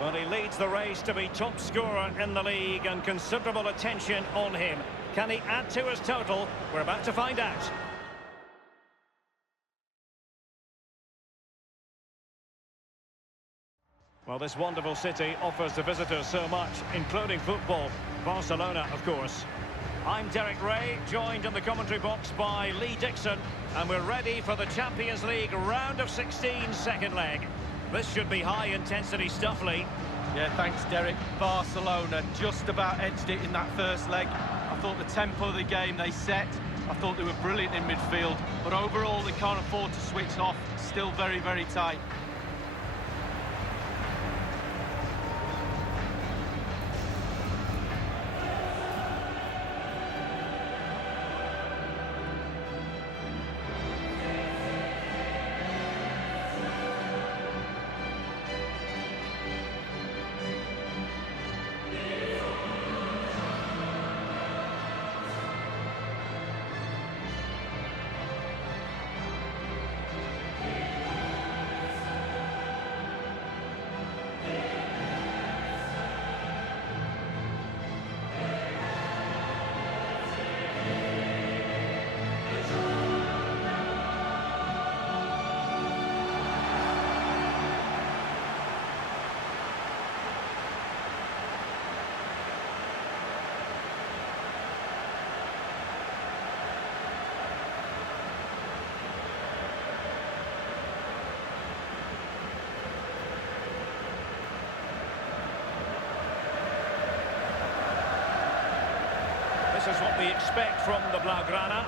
Well, he leads the race to be top scorer in the league and considerable attention on him. Can he add to his total? We're about to find out. Well, this wonderful city offers the visitors so much, including football. Barcelona, of course. I'm Derek Ray, joined in the commentary box by Lee Dixon, and we're ready for the Champions League round of 16 second leg. This should be high-intensity stuff, Lee. Yeah, thanks, Derek. Barcelona just about edged it in that first leg. I thought the tempo of the game they set, I thought they were brilliant in midfield, but overall they can't afford to switch off. Still very, very tight. This is what we expect from the Blaugrana.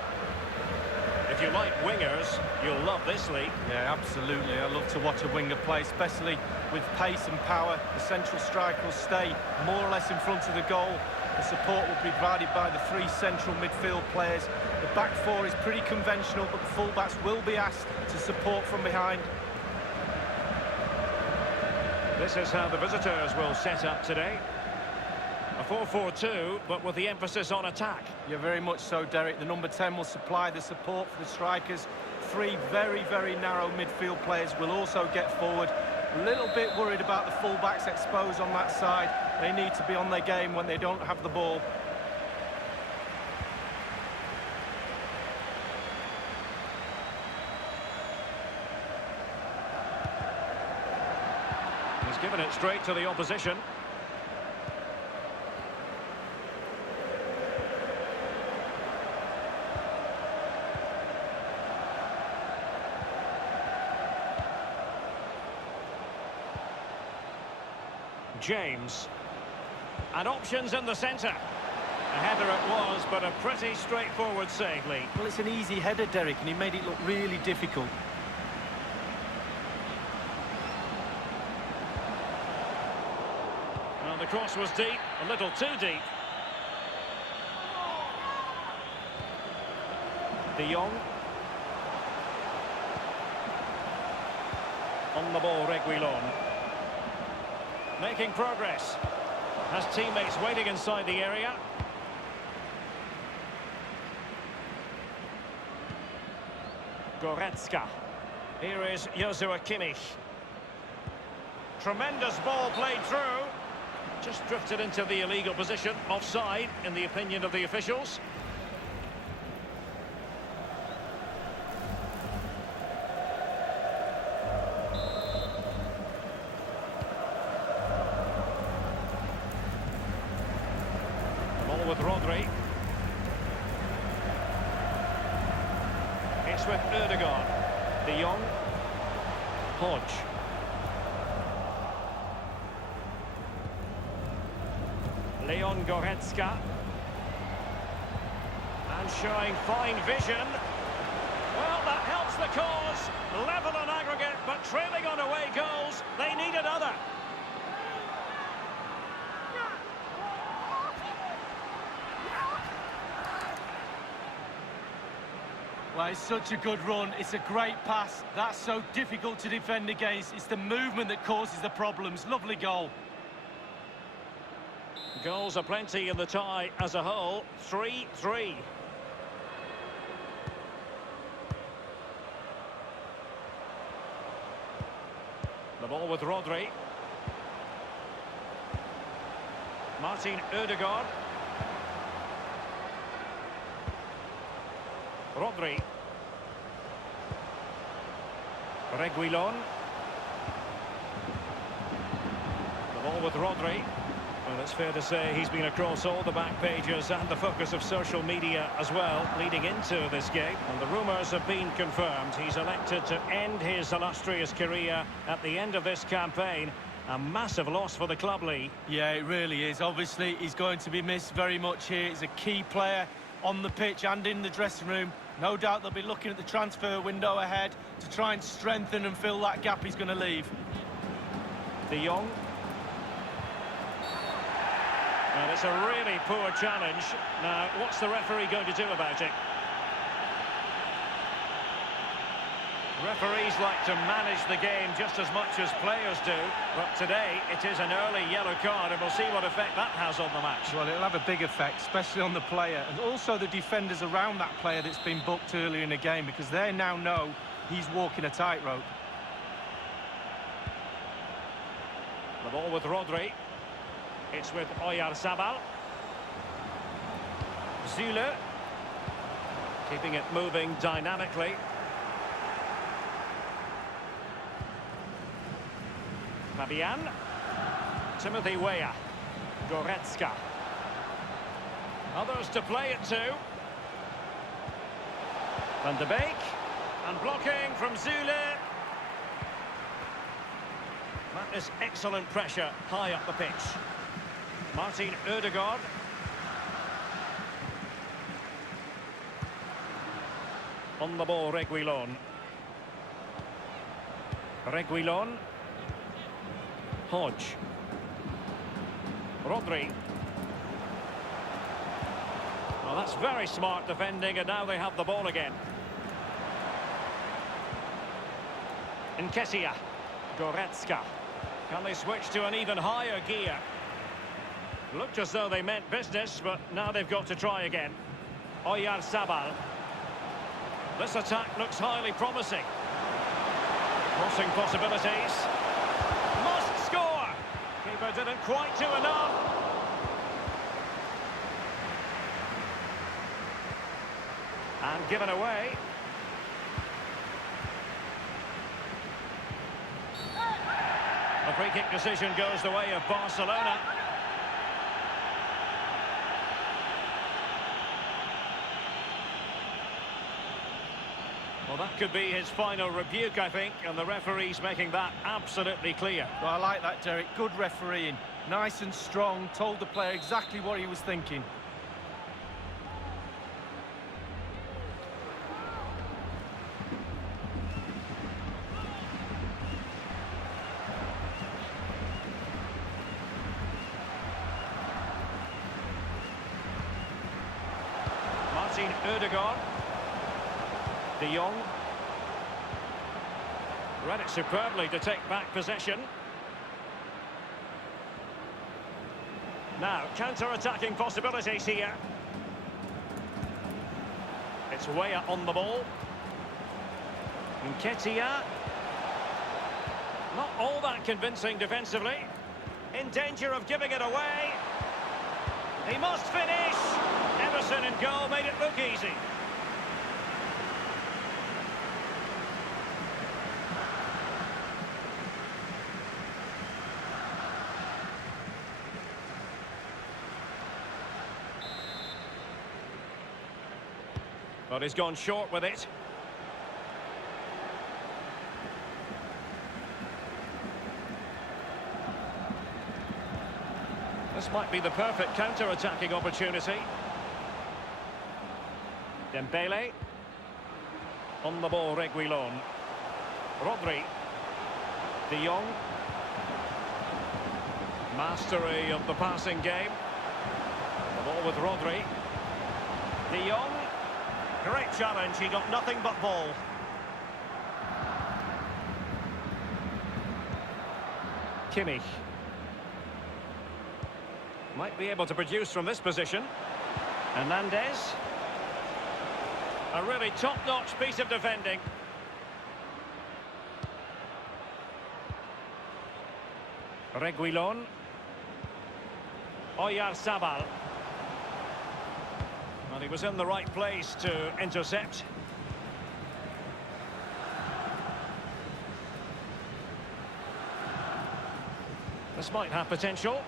If you like wingers, you'll love this, Lee. Yeah, absolutely. I love to watch a winger play, especially with pace and power. The central striker will stay more or less in front of the goal. The support will be provided by the three central midfield players. The back four is pretty conventional, but the fullbacks will be asked to support from behind. This is how the visitors will set up today. A 4-4-2, but with the emphasis on attack. Yeah, very much so, Derek. The number 10 will supply the support for the strikers. Three very, very narrow midfield players will also get forward. A little bit worried about the fullbacks exposed on that side. They need to be on their game when they don't have the ball. He's given it straight to the opposition. James. And options in the centre. A header it was, but a pretty straightforward save, Lee. Well, it's an easy header, Derek, and he made it look really difficult. Well, the cross was deep, a little too deep. De Jong. On the ball, Reguilon. Making progress. Has teammates waiting inside the area. Goretzka. Here is Joshua Kimmich. Tremendous ball played through. Just drifted into the illegal position. Offside, in the opinion of the officials. With Rodri. It's with Erdogan. De Jong. Hodge. Leon Goretzka. And showing fine vision. Well, that helps the cause. Level on aggregate, but trailing on away goals. They need another. Well, it's such a good run. It's a great pass. That's so difficult to defend against. It's the movement that causes the problems. Lovely goal. Goals are plenty in the tie as a whole. 3-3. The ball with Rodri. Martin Ødegaard. Rodri. Reguilon. The ball with Rodri. Well, it's fair to say he's been across all the back pages and the focus of social media as well, leading into this game. And the rumours have been confirmed. He's elected to end his illustrious career at the end of this campaign. A massive loss for the club, Lee. Yeah, it really is. Obviously, he's going to be missed very much here. He's a key player on the pitch and in the dressing room. No doubt they'll be looking at the transfer window ahead to try and strengthen and fill that gap he's going to leave. De Jong. And it's a really poor challenge. Now, what's the referee going to do about it? Referees like to manage the game just as much as players do, but today it is an early yellow card, and we'll see what effect that has on the match. Well, it'll have a big effect, especially on the player, and also the defenders around that player that's been booked earlier in the game, because they now know he's walking a tightrope. The ball with Rodri. It's with Oyarzabal. Zule. Keeping it moving dynamically. Fabian. Timothy Weah. Goretzka. Others to play it to. Van de Beek. And blocking from Zule. That is excellent pressure high up the pitch. Martin Ødegaard. On the ball, Reguilon. Reguilon. Hodge. Rodri. Well, that's very smart defending, and now they have the ball again. Nketiah. Goretzka. Can they switch to an even higher gear? Looked as though they meant business, but now they've got to try again. Oyarzabal. This attack looks highly promising. Crossing possibilities. Must score! Keeper didn't quite do enough. And given away. A free kick decision goes the way of Barcelona. Well, that could be his final rebuke, I think, and the referee's making that absolutely clear. Well, I like that, Derek. Good refereeing. Nice and strong. Told the player exactly what he was thinking. Martin Ødegaard. De Jong. Read it superbly to take back possession. Now, counter-attacking possibilities here. It's Weah on the ball. Nketiah. Not all that convincing defensively. In danger of giving it away. He must finish. Emerson in goal made it look easy. But he's gone short with it. This might be the perfect counter-attacking opportunity. Dembele. On the ball, Reguilon. Rodri. De Jong. Mastery of the passing game. The ball with Rodri. De Jong. Great challenge, he got nothing but ball. Kimmich. Might be able to produce from this position. Hernandez. A really top-notch piece of defending. Reguilon. Oyarzabal. Well, he was in the right place to intercept. This might have potential.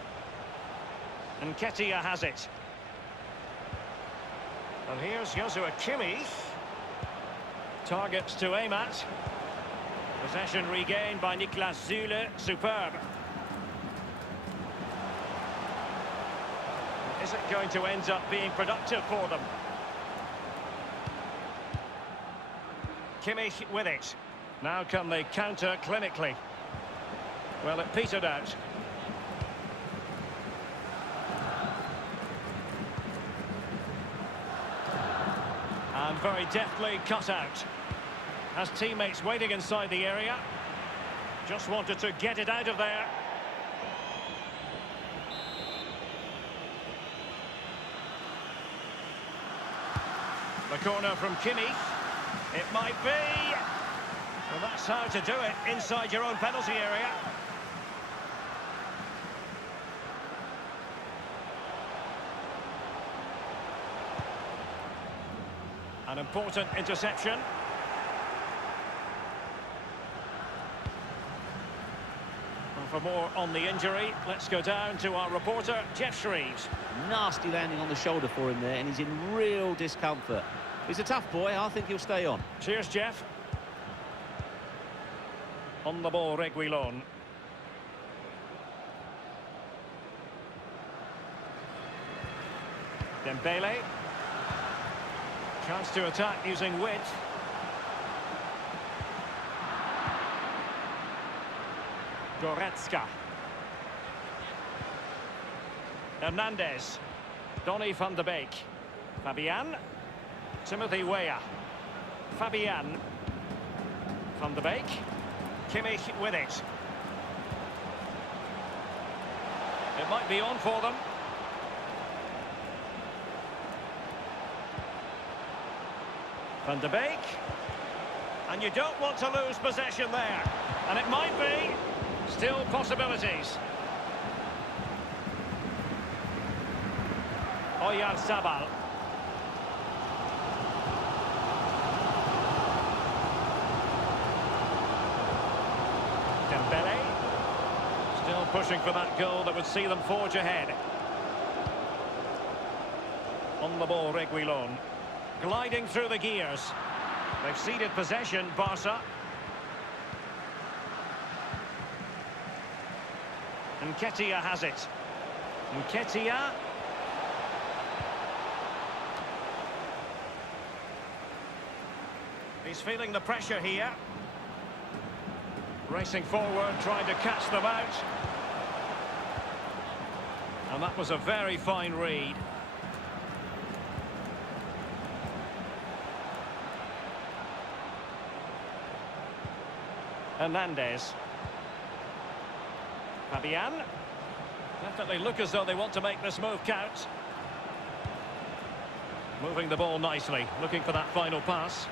And Nketiah has it. And here's Joshua Kimmich. Targets to aim at. Possession regained by Niklas Süle. Superb. Is it going to end up being productive for them? Kimmich with it. Now can they counter clinically? Well, it petered out. And very deftly cut out. Has teammates waiting inside the area. Just wanted to get it out of there. The corner from Kimmich. It might be. Well, that's how to do it inside your own penalty area. An important interception. And for more on the injury, let's go down to our reporter, Jeff Shreves. Nasty landing on the shoulder for him there, and he's in real discomfort. He's a tough boy. I think he'll stay on. Cheers, Jeff. On the ball, Reguilon. Dembele. Chance to attack using width. Goretzka. Hernandez. Donny van de Beek. Fabian. Timothy Weah. Fabian. Van de Beek. Kimmich with it. It might be on for them. Van de Beek. And you don't want to lose possession there. And it might be. Still possibilities. Oyarzabal. Dembele. Still pushing for that goal that would see them forge ahead. On the ball, Reguilon. Gliding through the gears. They've ceded possession, Barca. Nketiah has it. Nketiah. He's feeling the pressure here. Racing forward, trying to catch them out. And that was a very fine read. Hernandez. Fabian. Definitely look as though they want to make this move count. Moving the ball nicely, looking for that final pass.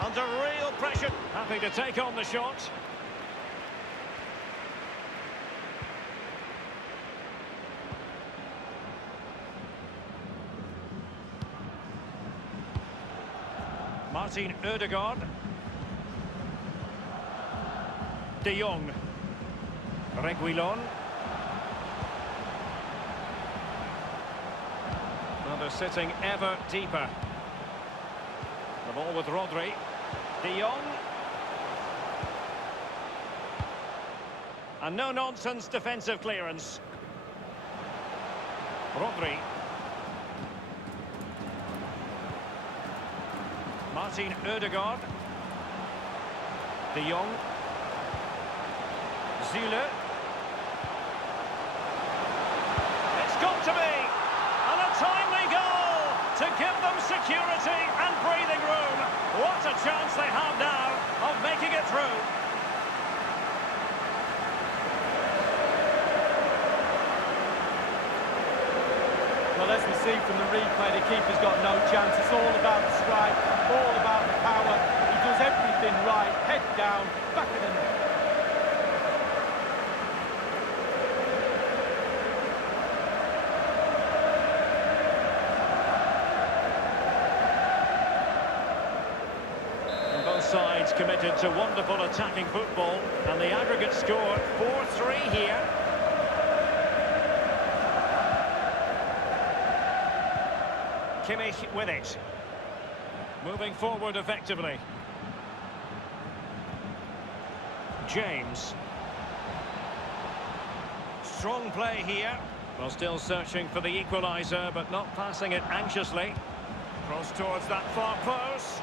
Under real pressure. Happy to take on the shot. Martin Ødegaard. De Jong. Reguilon. Well, they're sitting ever deeper. The ball with Rodri. De Jong. And no-nonsense defensive clearance. Rodri. Martin Ødegaard. De Jong. Süle. It's got to be! And a timely goal to give them security and breathing room. What a chance they have now of making it through. Well, as we see from the replay, the keeper's got no chance. It's all about the strike, all about the power. He does everything right, head down, back of the net. committed to wonderful attacking football, and the aggregate score 4-3 here. Kimmich with it. Moving forward effectively. James. Strong play here. Well, still searching for the equaliser, but not passing it anxiously. Cross towards that far post.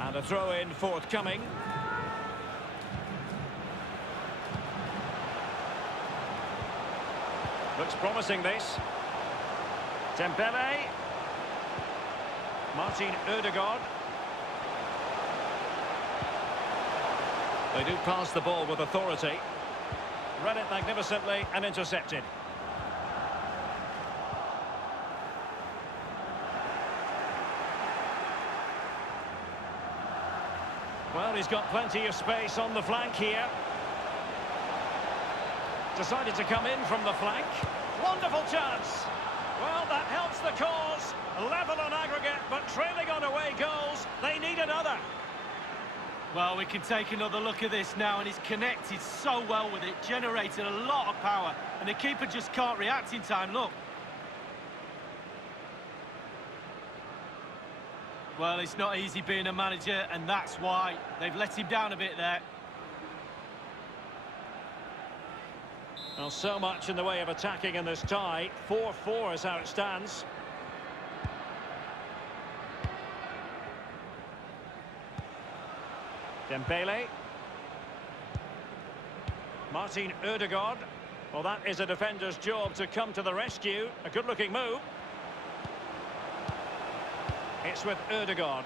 And a throw-in forthcoming. Looks promising, this. Dembele. Martin Ødegaard. They do pass the ball with authority. Read it magnificently and intercepted. Well, he's got plenty of space on the flank here. Decided to come in from the flank. Wonderful chance. Well, that helps the cause. Level on aggregate, but trailing on away goals. They need another. Well, we can take another look at this now, and he's connected so well with it, generated a lot of power, and the keeper just can't react in time. Look. Well, it's not easy being a manager, and that's why they've let him down a bit there. Well, so much in the way of attacking in this tie. 4-4 is how it stands. Dembele. Martin Ødegaard. Well, that is a defender's job to come to the rescue. A good-looking move. It's with Ødegaard.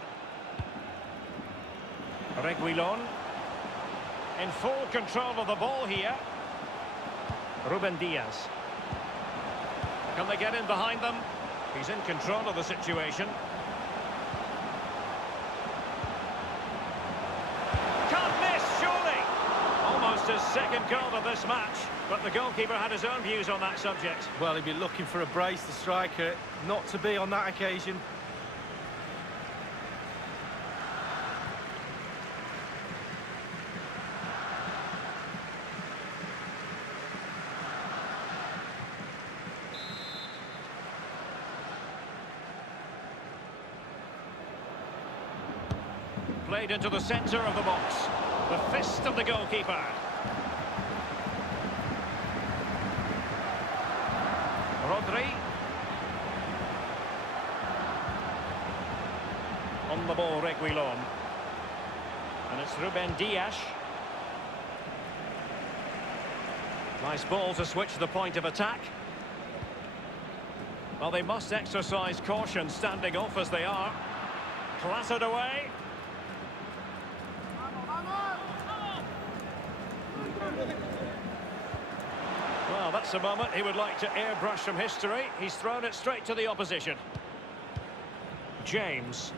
Reguilon. In full control of the ball here. Ruben Diaz. Can they get in behind them? He's in control of the situation. Can't miss, surely! Almost his second goal of this match, but the goalkeeper had his own views on that subject. Well, he'd be looking for a brace, the striker, not to be on that occasion. Played into the centre of the box. The fist of the goalkeeper. Rodri. On the ball, Reguilon. And it's Ruben Diaz. Nice ball to switch the point of attack. Well, they must exercise caution standing off as they are. Clattered away. Well, that's a moment he would like to airbrush from history. He's thrown it straight to the opposition. James.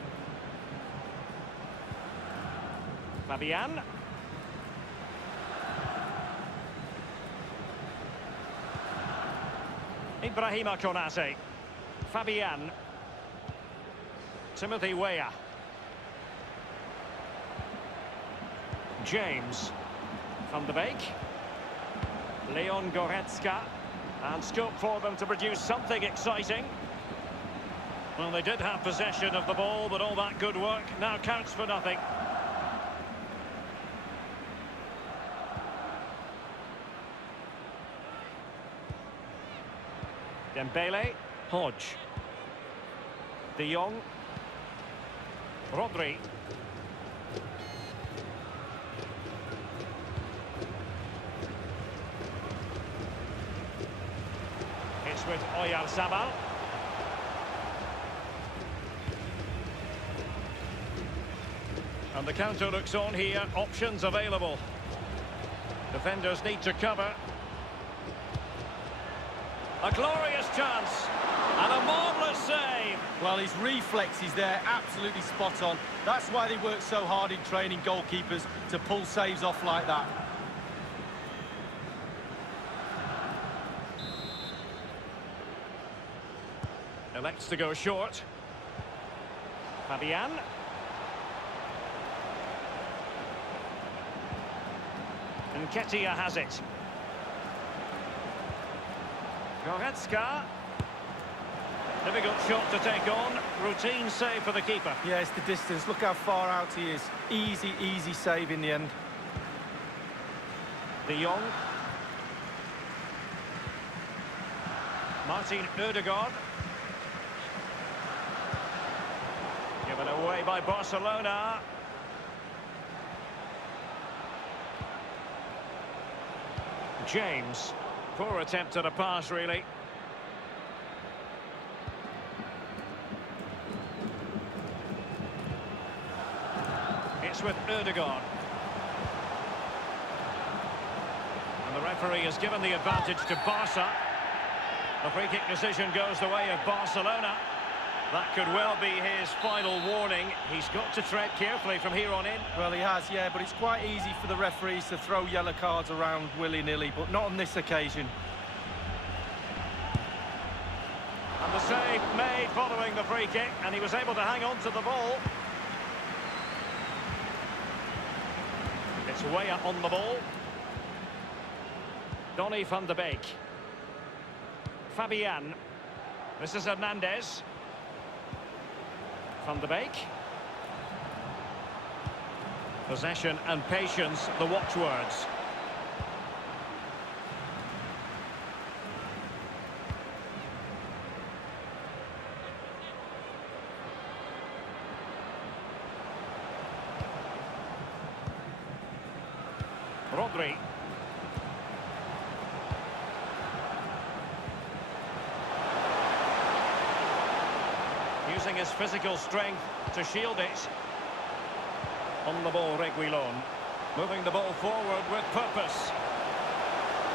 Fabian. Ibrahima Konate. Fabian. Timothy Weah. James. Van de Beek. Leon Goretzka. And scope for them to produce something exciting. Well, they did have possession of the ball, but all that good work now counts for nothing. Dembele. Hodge. De Jong. Rodri. It's with Oyarzabal. And the counter looks on here. Options available. Defenders need to cover. A glorious chance. And a marvellous save. Well, his reflexes there, absolutely spot on. That's why they work so hard in training goalkeepers, to pull saves off like that. Elects to go short. Fabian. And Ketia has it. Goretzka. Difficult shot to take on. Routine save for the keeper. Yeah, it's the distance. Look how far out he is. Easy save in the end. De Jong. Martin Ødegaard. Given away by Barcelona. James. Poor attempt at a pass, really. It's with Ødegaard. And the referee has given the advantage to Barca. The free kick decision goes the way of Barcelona. That could well be his final warning. He's got to tread carefully from here on in. Well, he has, yeah, but it's quite easy for the referees to throw yellow cards around willy-nilly, but not on this occasion. And the save made following the free kick, and he was able to hang on to the ball. It's Weah on the ball. Donny van de Beek. Fabian. This is Hernandez. Van de Beek. Possession and patience, the watchwords. Rodri. Using his physical strength to shield it. On the ball, Reguilon. Moving the ball forward with purpose.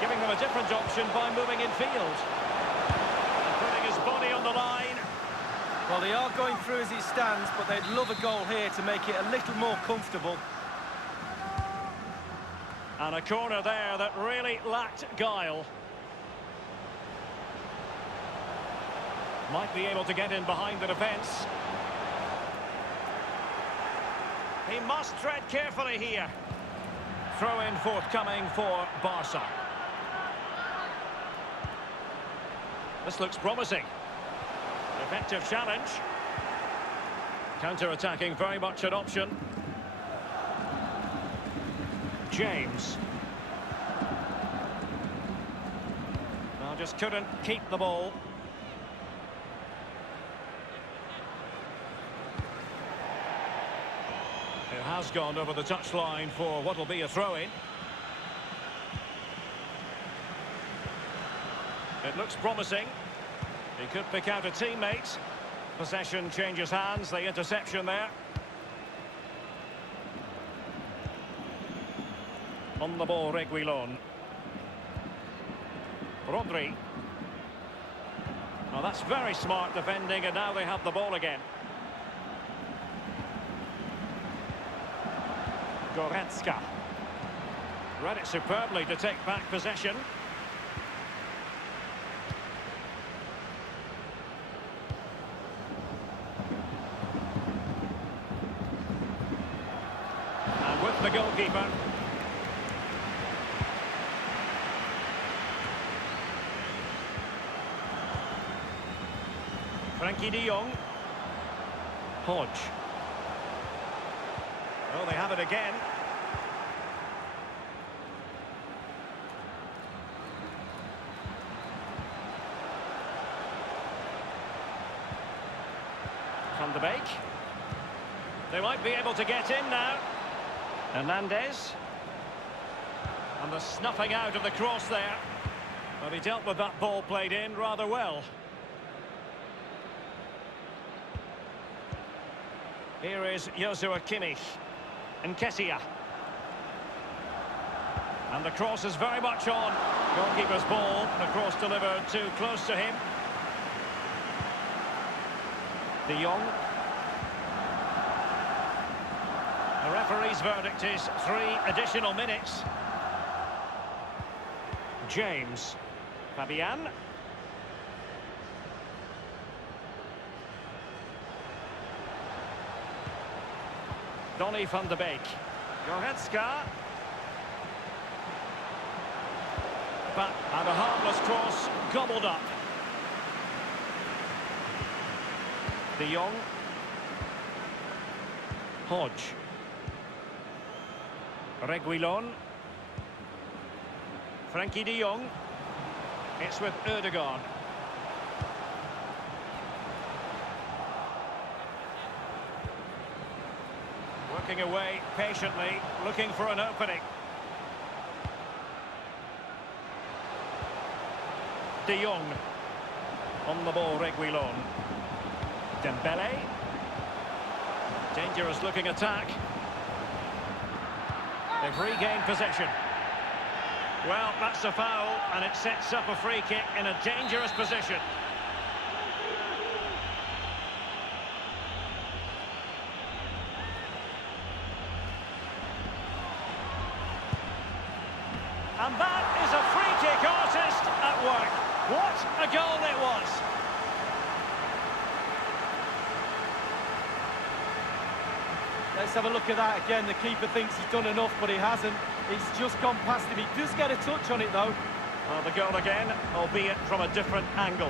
Giving them a different option by moving in field. And putting his body on the line. Well, they are going through as it stands, but they'd love a goal here to make it a little more comfortable. And a corner there that really lacked guile. Might be able to get in behind the defence. He must tread carefully here. Throw in forthcoming for Barca. This looks promising. Effective challenge. Counter-attacking, very much an option. James. Well, just couldn't keep the ball. It has gone over the touchline for what will be a throw-in. It looks promising. He could pick out a teammate. Possession changes hands, the interception there. On the ball, Reguilon. Rodri. Well, that's very smart defending, and now they have the ball again. Goretzka. Read it superbly to take back possession. And with the goalkeeper. Frankie de Jong. Hodge. Oh, they have it again. Van de Beek. They might be able to get in now. Hernandez. And the snuffing out of the cross there. But he dealt with that ball played in rather well. Here is Joshua Kimmich. And Ketia. And the cross is very much on. Goalkeeper's ball. The cross delivered too close to him. De Jong. The referee's verdict is 3 additional minutes. James. Fabian. Donny van de Beek. Goretzka. But and a harmless cross gobbled up. De Jong. Hodge. Reguilon. Frankie de Jong. It's with Erdogan. Working away patiently, looking for an opening. De Jong. On the ball, Reguilon. Dembele. Dangerous looking attack. They've regained possession. Well, that's a foul, and it sets up a free kick in a dangerous position. And that is a free kick artist at work. What a goal it was! Let's have a look at that again. The keeper thinks he's done enough, but he hasn't. He's just gone past him. He does get a touch on it, though. Well, the goal again, albeit from a different angle.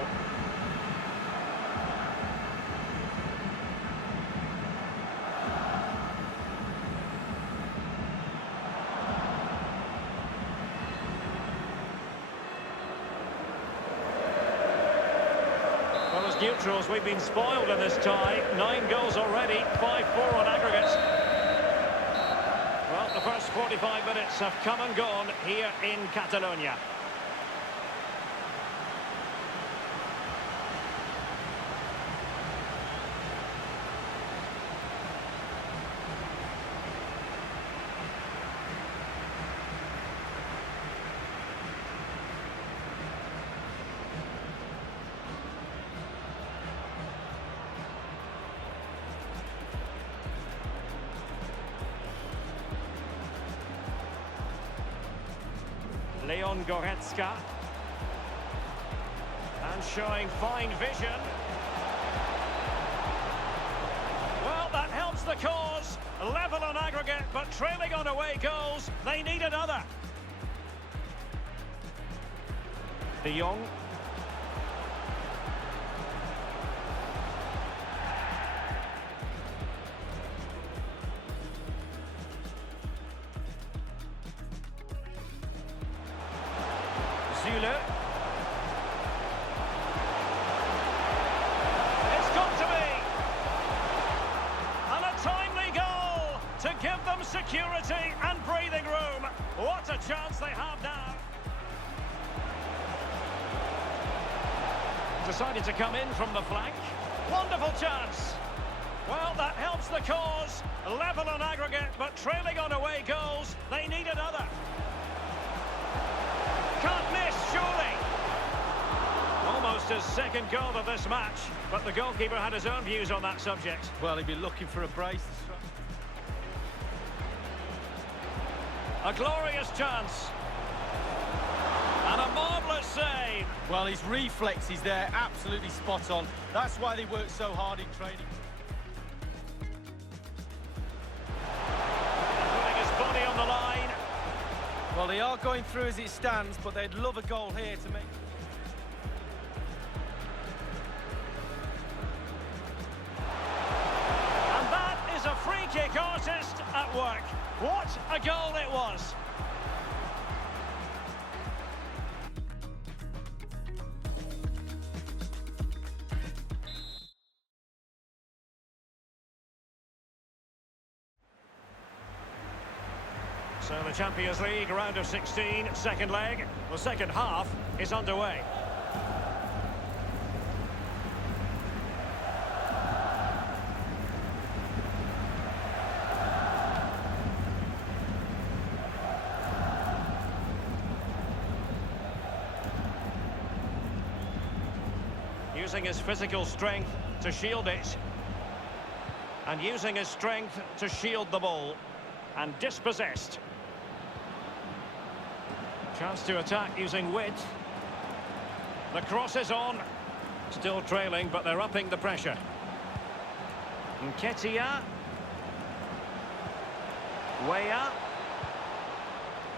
Well, as neutrals, we've been spoiled in this tie. 9 goals already, 5-4 on aggregate. Well, the first 45 minutes have come and gone here in Catalonia. Leon Goretzka. And showing fine vision. Well, that helps the cause. Level on aggregate, but trailing on away goals. They need another. De Jong. Zule. It's got to be. And a timely goal to give them security and breathing room. What a chance they have now. Decided to come in from the flank. Wonderful chance. Well, that helps the cause. Level on aggregate, but trailing on away goals. They need another. Can't miss, surely. Almost his second goal of this match, but the goalkeeper had his own views on that subject. Well, he'd be looking for a brace. A glorious chance. And a marvellous save. Well, his reflexes there, absolutely spot on. That's why they work so hard in training. Putting his body on the line. Well, they are going through as it stands, but they'd love a goal here to make... And that is a free kick artist at work. What a goal it was. So the Champions League round of 16, second leg. The second half is underway. Using his physical strength to shield it. And using his strength to shield the ball. And dispossessed. Chance to attack using width. The cross is on. Still trailing, but they're upping the pressure. Nketiah. Weah.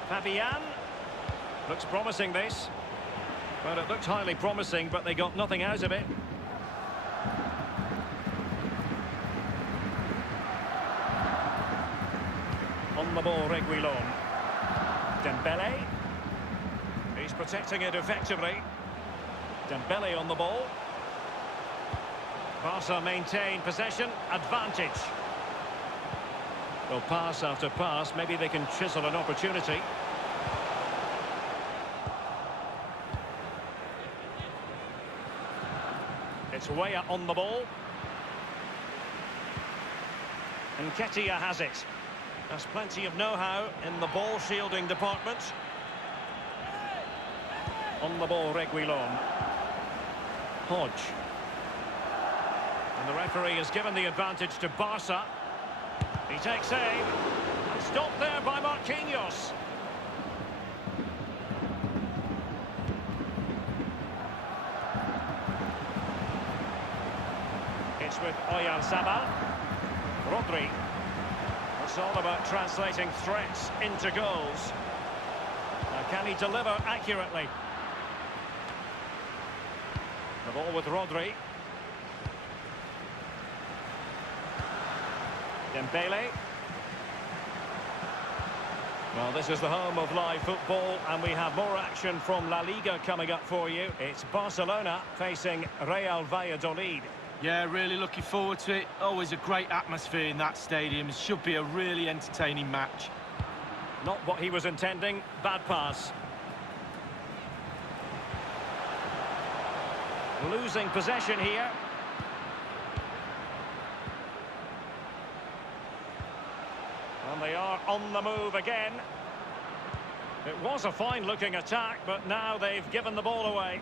Fabian. Looks promising, this. Well, it looked highly promising, but they got nothing out of it. On the ball, Reguilon. Dembele. He's protecting it effectively. Dembele on the ball. Barca maintain possession, advantage. Well, pass after pass, maybe they can chisel an opportunity. It's Weah on the ball. And Nketiah has it. There's plenty of know-how in the ball shielding department. On the ball, Reguilon. Hodge. And the referee has given the advantage to Barca. He takes aim. And stopped there by Marquinhos. It's with Oyarzabal. Rodri. It's all about translating threats into goals. Now, can he deliver accurately? The ball with Rodri. Dembele. Well, this is the home of live football, and we have more action from La Liga coming up for you. It's Barcelona facing Real Valladolid. Yeah, really looking forward to it. Always a great atmosphere in that stadium. It should be a really entertaining match. Not what he was intending. Bad pass. Losing possession here. And they are on the move again. It was a fine-looking attack, but now they've given the ball away.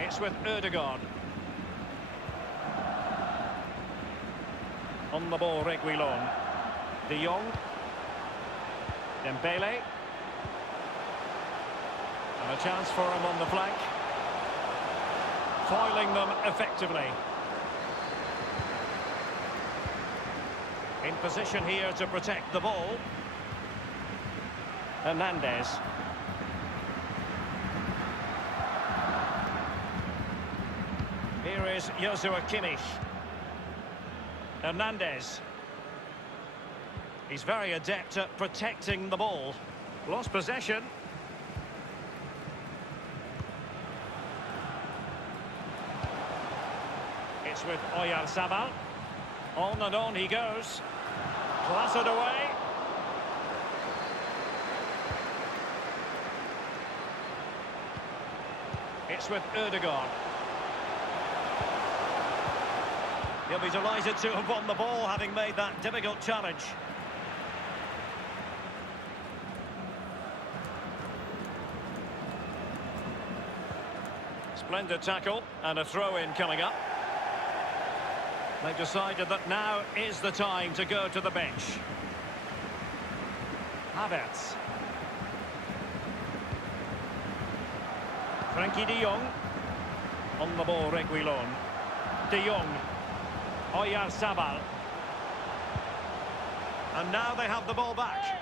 It's with Ødegaard. On the ball, Reguilon. De Jong. Dembele. And a chance for him on the flank. Foiling them effectively. In position here to protect the ball. Hernandez. Here is Joshua Kimmich. Hernandez. He's very adept at protecting the ball. Lost possession. It's with Oyarzabal. On and on he goes. Clattered away. It's with Ødegaard. He'll be delighted to have won the ball, having made that difficult challenge. Splendid tackle, and a throw-in coming up. They've decided that now is the time to go to the bench. Havertz. Frankie de Jong. On the ball, Reguilon. De Jong. Oyarzabal. And now they have the ball back.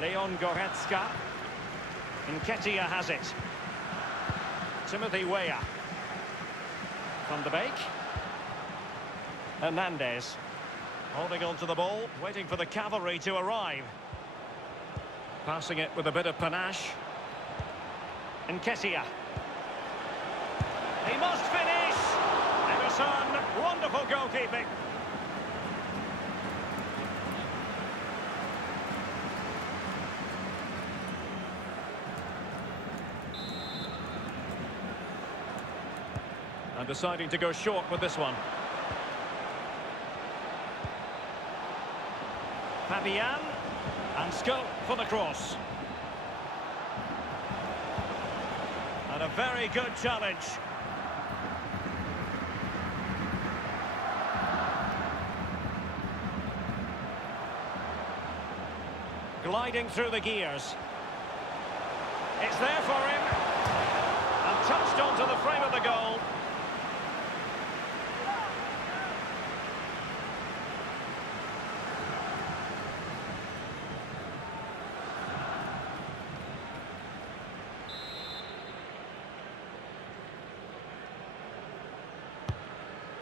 Leon Goretzka. Nketiah has it. Timothy Weah. Van de Beek. Hernandez. Holding on to the ball, waiting for the cavalry to arrive. Passing it with a bit of panache. Nketiah. He must finish! Ederson, wonderful goalkeeping. And deciding to go short with this one. Fabian, and scope for the cross. And a very good challenge. Gliding through the gears. It's there for him. touched onto the frame of the goal.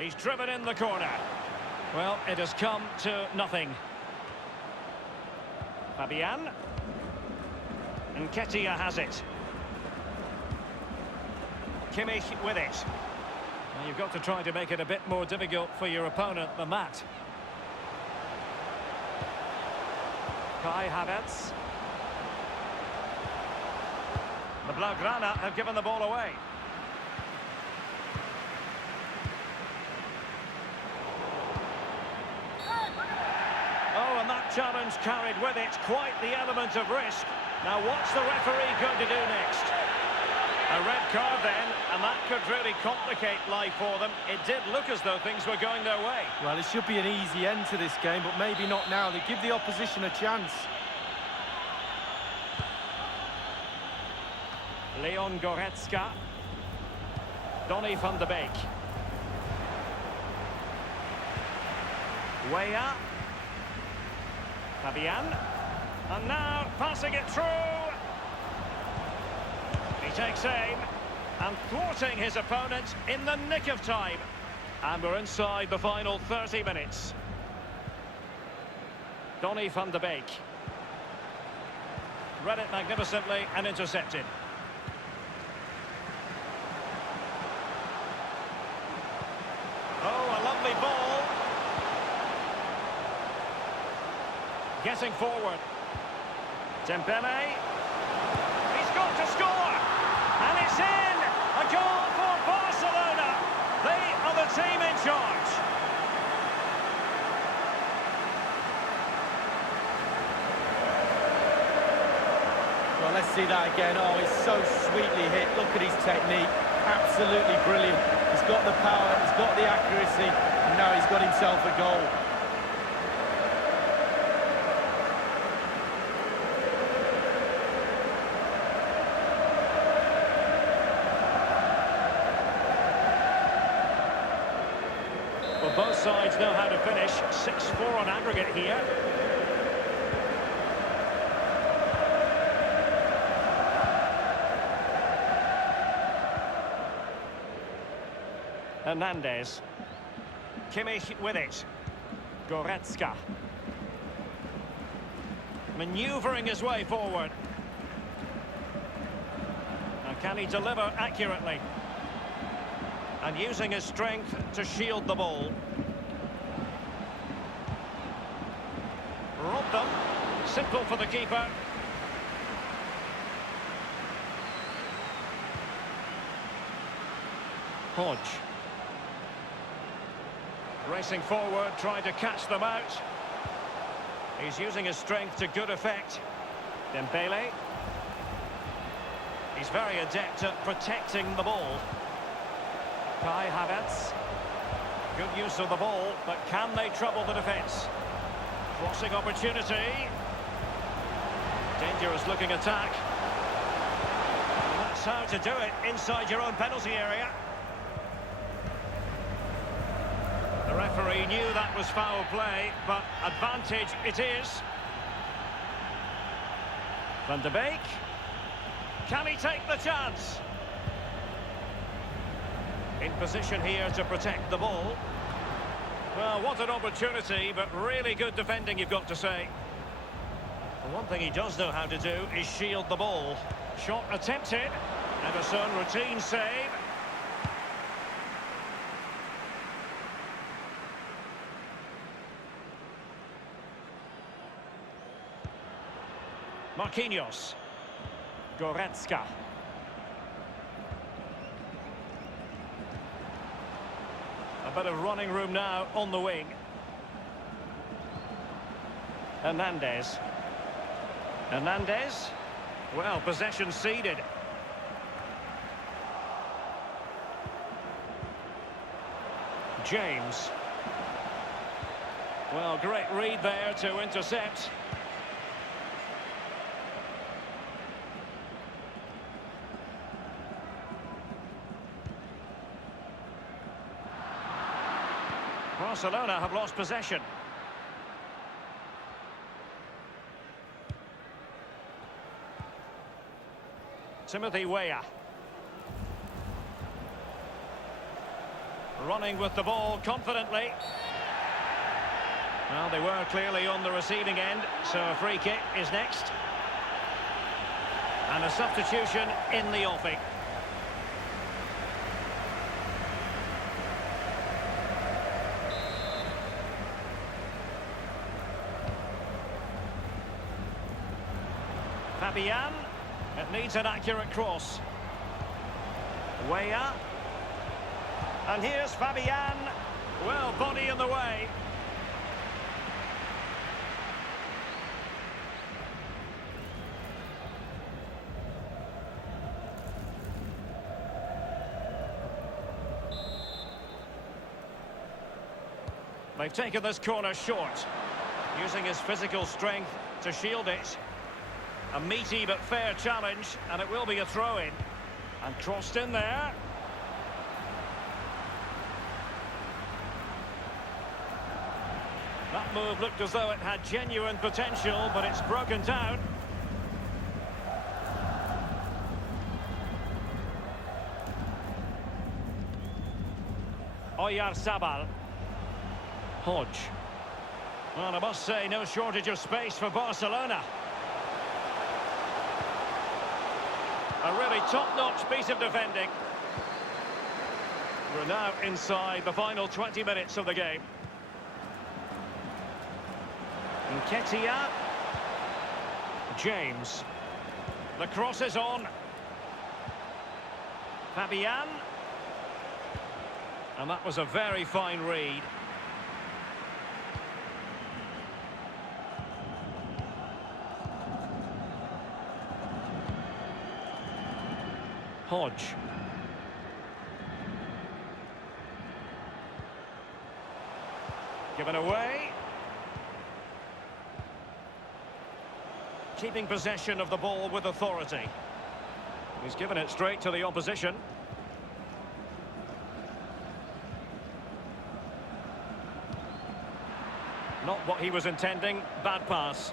He's driven in the corner. Well, it has come to nothing. Fabian. And Nketiah has it. Kimmich with it. Well, you've got to try to make it a bit more difficult for your opponent than that. Kai Havertz. The Blaugrana have given the ball away. Oh, and that challenge carried with it quite the element of risk. Now, what's the referee going to do next? A red card then, and that could really complicate life for them. It did look as though things were going their way. Well, it should be an easy end to this game, but maybe not now. They give the opposition a chance. Leon Goretzka. Donny van de Beek. Weah. Fabian. And now passing it through. He takes aim and thwarting his opponent in the nick of time. And we're inside the final 30 minutes. Donny van de Beek. Read it magnificently and intercepted. Oh, a lovely ball. Getting forward. Dembele. He's got to score. And it's in. A goal for Barcelona. They are the team in charge. Well, let's see that again. Oh, he's so sweetly hit. Look at his technique. Absolutely brilliant. He's got the power, he's got the accuracy, and now he's got himself a goal. Well, both sides know how to finish. 6-4 on aggregate here. Hernandez. Kimmich with it. Goretzka. Manoeuvring his way forward. And can he deliver accurately? And using his strength to shield the ball. Robbed them. Simple for the keeper. Hodge. Racing forward, trying to catch them out. He's using his strength to good effect. Dembele. He's very adept at protecting the ball. Kai Havertz. Good use of the ball, but can they trouble the defence? Crossing opportunity. Dangerous looking attack. And that's how to do it inside your own penalty area. The referee knew that was foul play, but advantage it is. Van de Beek. Can he take the chance? In position here to protect the ball. Well, what an opportunity, but really good defending, you've got to say. The one thing he does know how to do is shield the ball. Shot attempted. Ederson, routine save. Marquinhos. Goretzka. A bit of running room now on the wing. Hernandez. Hernandez. Well, possession ceded. James. Well, great read there to intercept. Barcelona have lost possession. Timothy Weah. Running with the ball confidently. Well, they were clearly on the receiving end, so a free kick is next. And a substitution in the offing. Fabian. It needs an accurate cross. Weah. And here's Fabian. Well, body in the way. They've taken this corner short, using his physical strength to shield it. A meaty but fair challenge, and it will be a throw-in. And crossed in there. That move looked as though it had genuine potential, but it's broken down. Oyarzabal. Hodge. Well, I must say, no shortage of space for Barcelona. A really top-notch piece of defending. We're now inside the final 20 minutes of the game. Nketiah. James. The cross is on. Fabian. And that was a very fine read. Hodge. Given away. Keeping possession of the ball with authority. He's given it straight to the opposition. Not what he was intending. Bad pass.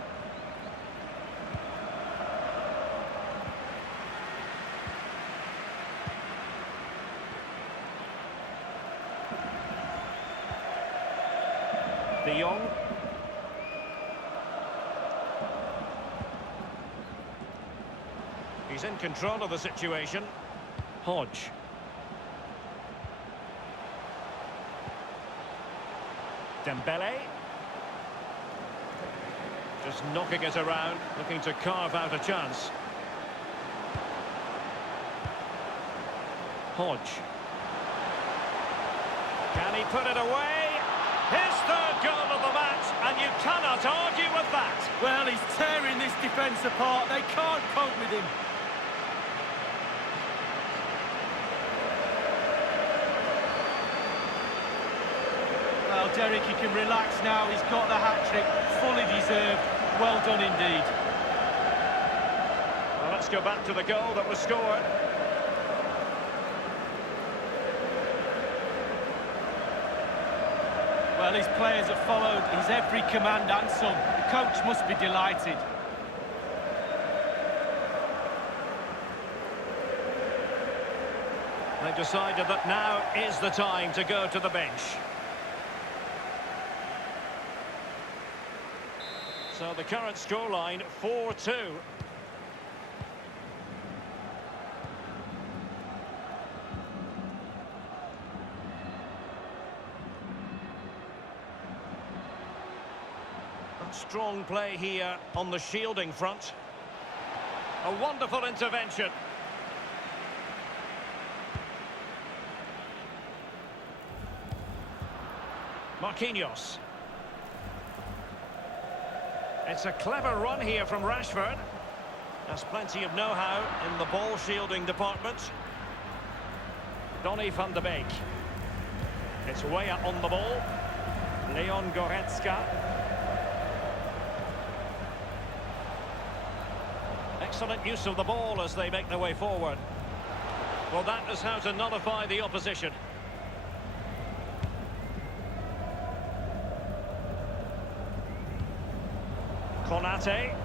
De Jong. He's in control of the situation. Hodge. Dembele. Just knocking it around, looking to carve out a chance. Hodge. Can he put it away? His third goal of the match, and you cannot argue with that. Well, he's tearing this defence apart. They can't cope with him. Well, Derek, he can relax now. He's got the hat-trick. Fully deserved. Well done indeed. Well, let's go back to the goal that was scored. Well, his players have followed his every command and some. The coach must be delighted. They've decided that now is the time to go to the bench. So the current scoreline, 4-2. Strong play here on the shielding front. A wonderful intervention. Marquinhos. It's a clever run here from Rashford. There's plenty of know-how in the ball shielding department. Donny van de Beek. It's Weah on the ball. Leon Goretzka. Excellent use of the ball as they make their way forward. Well, that is how to nullify the opposition. Konate.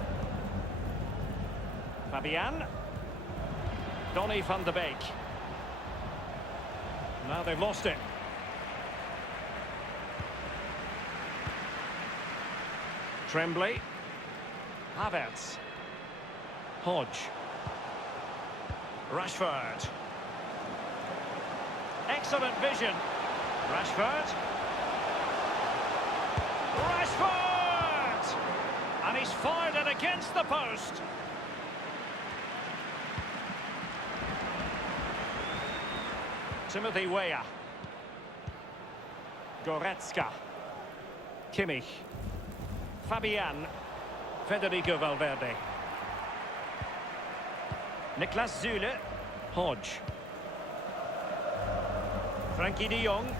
Fabian. Donny van de Beek. Now they've lost it. Tremblay. Havertz. Hodge. Rashford. Excellent vision. Rashford. Rashford! And he's fired it against the post. Timothy Weah. Goretzka. Kimmich. Fabian. Federico Valverde. Niklas Süle. Hodge. Frankie de Jong.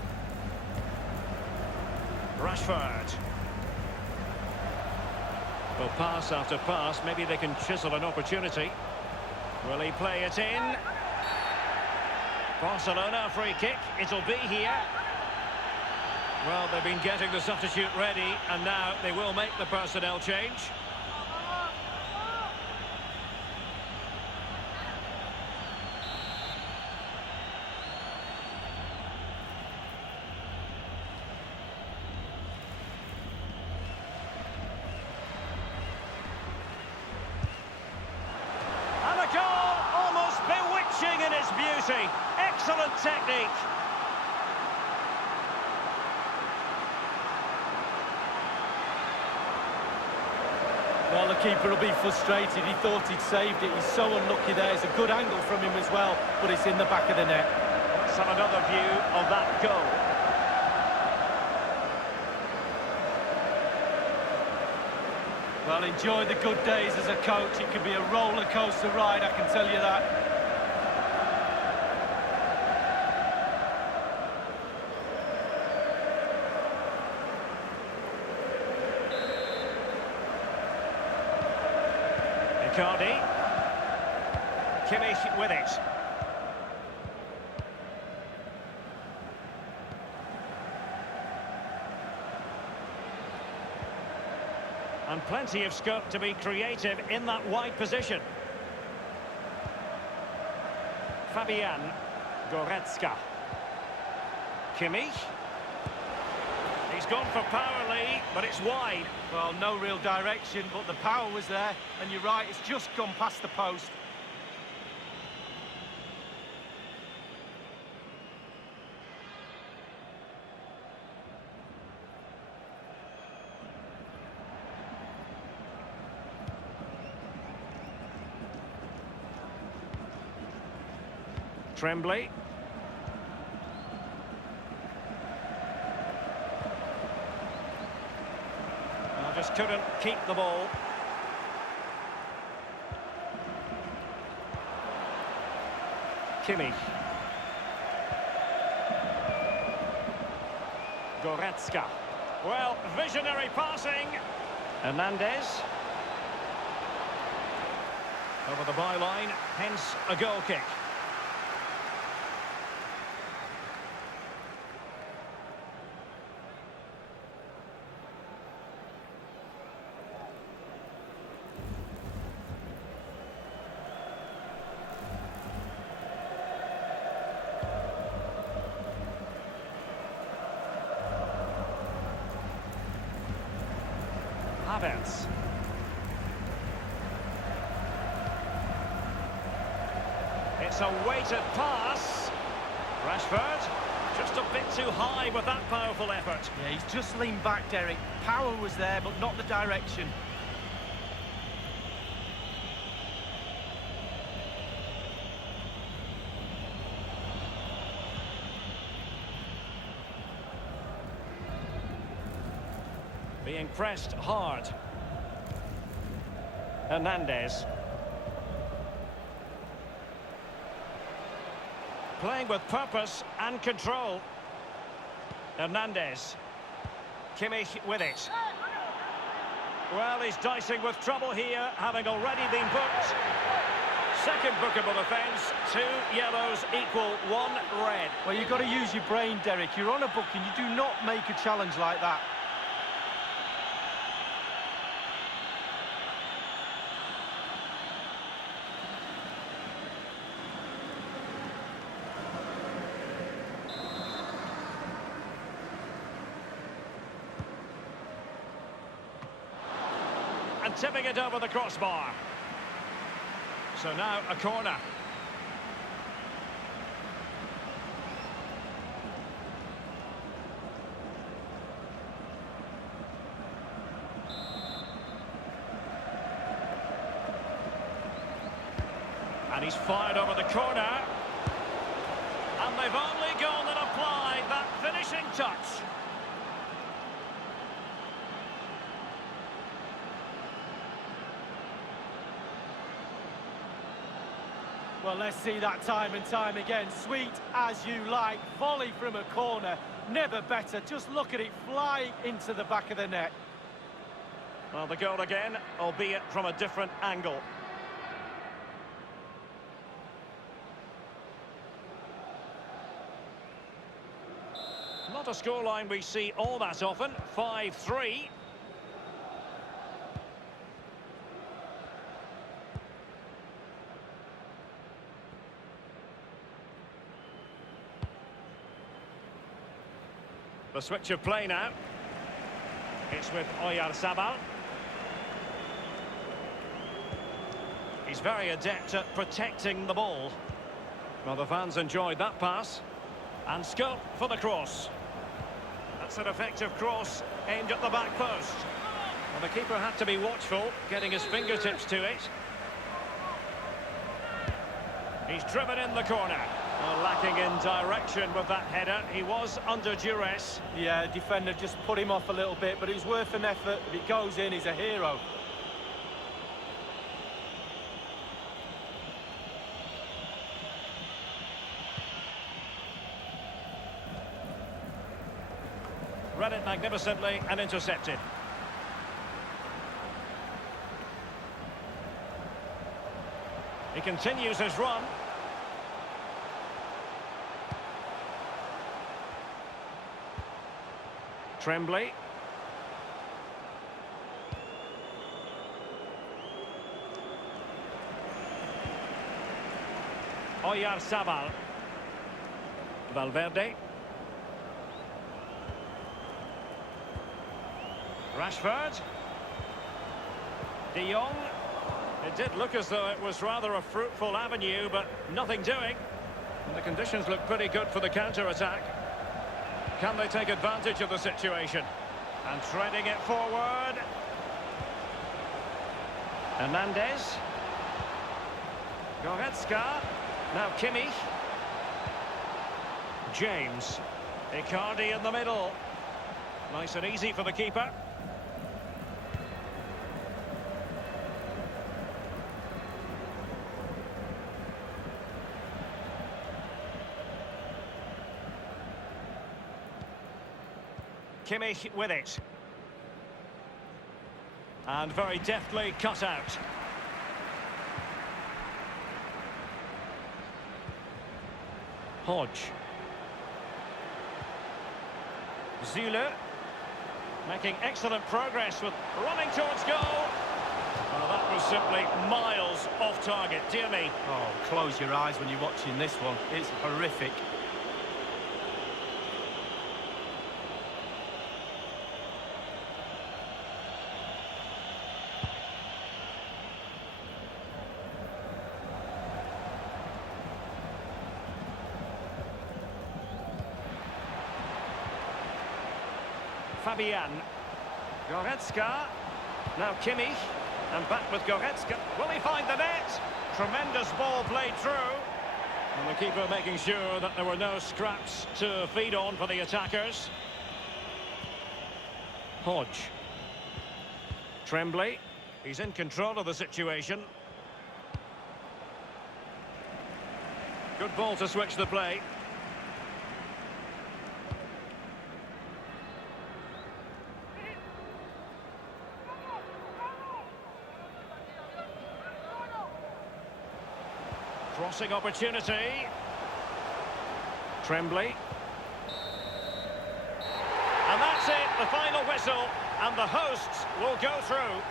Rashford. Well, pass after pass, maybe they can chisel an opportunity. Will he play it in? Barcelona, a free kick. It'll be here. Well, they've been getting the substitute ready, and now they will make the personnel change. And a goal, almost bewitching in its beauty. Excellent technique. Well, the keeper will be frustrated. He thought he'd saved it. He's so unlucky there. It's a good angle from him as well, but it's in the back of the net. Let's have another view of that goal. Well, enjoy the good days as a coach. It can be a roller coaster ride, I can tell you that. Icardi. Kimmich with it. And plenty of scope to be creative in that wide position. Fabian. Goretzka. Kimmich. He's gone for power, Lee, but it's wide. Well, no real direction, but the power was there. And you're right, it's just gone past the post. Tremblay. Just couldn't keep the ball. Kimmich. Goretzka. Well, visionary passing. Hernandez. Over the byline, hence a goal kick. Havertz. It's a weighted pass. Rashford, just a bit too high with that powerful effort. Yeah, he's just leaned back, Derek. Power was there, but not the direction. Being pressed hard. Hernandez. Playing with purpose and control. Hernandez. Kimmich with it. Well, he's dicing with trouble here, having already been booked. Second bookable offence, 2 yellows equal 1 red. Well, you've got to use your brain, Derek. You're on a booking. You do not make a challenge like that. and tipping it over the crossbar. So now a corner. And he's fired over the corner. And they've only gone and applied that finishing touch. Well, let's see that time and time again. Sweet as you like. Volley from a corner. Never better. Just look at it flying into the back of the net. Well, the goal again, albeit from a different angle. Not a scoreline we see all that often. 5-3. The switch of play now. It's with Oyarzabal. He's very adept at protecting the ball. Well, the fans enjoyed that pass. And scope for the cross. That's an effective cross aimed at the back post. Well, the keeper had to be watchful, getting his fingertips to it. He's driven in the corner. Well, lacking in direction with that header. He was under duress. Yeah, defender just put him off a little bit, but it was worth an effort. If it goes in, he's a hero. Read it magnificently and intercepted. He continues his run. Tremblay. Oyarzabal. Valverde. Rashford. De Jong. It did look as though it was rather a fruitful avenue, but nothing doing. And the conditions look pretty good for the counter-attack. Can they take advantage of the situation? And threading it forward. Hernandez. Goretzka. Now Kimmich. James. Icardi in the middle. Nice and easy for the keeper. Kimmich with it. And very deftly cut out. Hodge. Zule. Making excellent progress with running towards goal. Well, that was simply miles off target, dear me. Oh, close your eyes when you're watching this one. It's horrific. Fabian. Goretzka. Now Kimmich. And back with Goretzka. Will he find the net? Tremendous ball played through. And the keeper making sure that there were no scraps to feed on for the attackers. Hodge. Tremblay. He's in control of the situation. Good ball to switch the play. Crossing opportunity. Tremblay. And that's it, the final whistle, and the hosts will go through.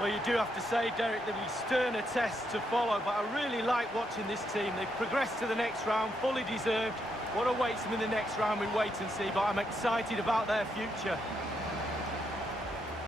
Well, you do have to say, Derek, there'll be sterner tests to follow, but I really like watching this team. They've progressed to the next round, fully deserved. What awaits them in the next round, we wait and see, but I'm excited about their future.